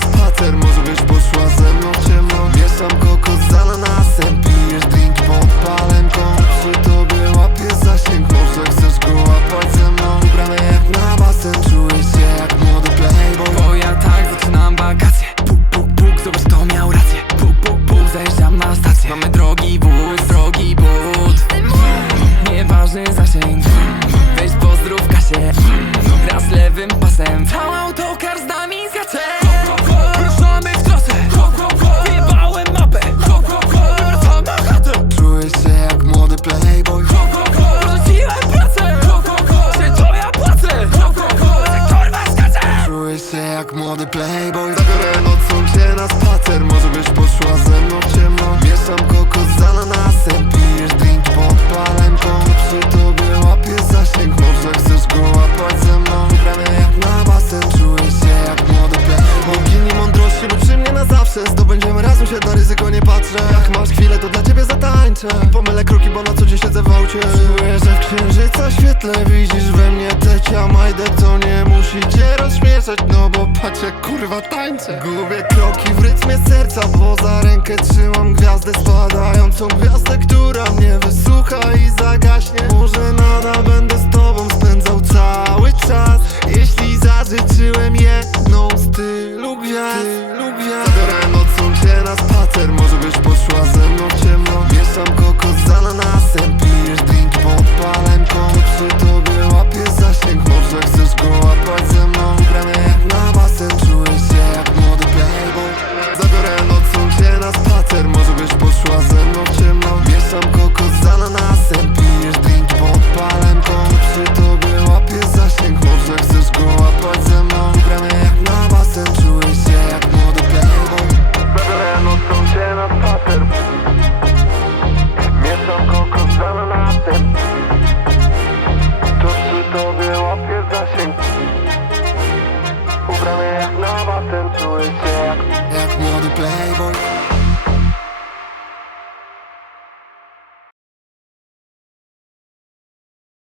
spacer Może byś poszła ze mną w ciemno. Mieszam kokos z ananasem Pijesz drinki pod palemką Przy tobie łapię zasięg Może chcesz go łapać ze mną. Ubrane jak na basen Czuję się jak młody playboy. Bo ja tak zaczynam wakacje. Puk, puk, puk, zobacz kto miał rację. Puk, puk, puk, zajeżdżam na stację. Mamy drogi wóz, drogi but. Nieważny zasięg. Weź pozdrów Kasię Raz lewym pasem. Cały autokar jak młody playboy. Zabiorę nocą cię na spacer Może byś poszła ze mną w ciemno. Mieszam kokos z ananasem Pijesz drinki pod palemką Przy tobie łapię zasięg Może chcesz go łapać ze mną? Ubrany jak na basen Czuję się jak młody playboy. Bogini mądrości przy mnie na zawsze Zdobędziemy razem się na ryzyko nie patrzę. Jak masz chwilę to dla ciebie zatańczę. Pomylę kroki bo na co dzień siedzę w aucie. Czuję, że w księżyca świetle Widzisz we mnie tecia majdę To nie musi No bo patrz jak kurwa tańczę. Gubię kroki w rytmie serca Bo za rękę trzymam gwiazdę Spadającą gwiazdę, która mnie wysłucha i zagaśnie. Może nadal playboy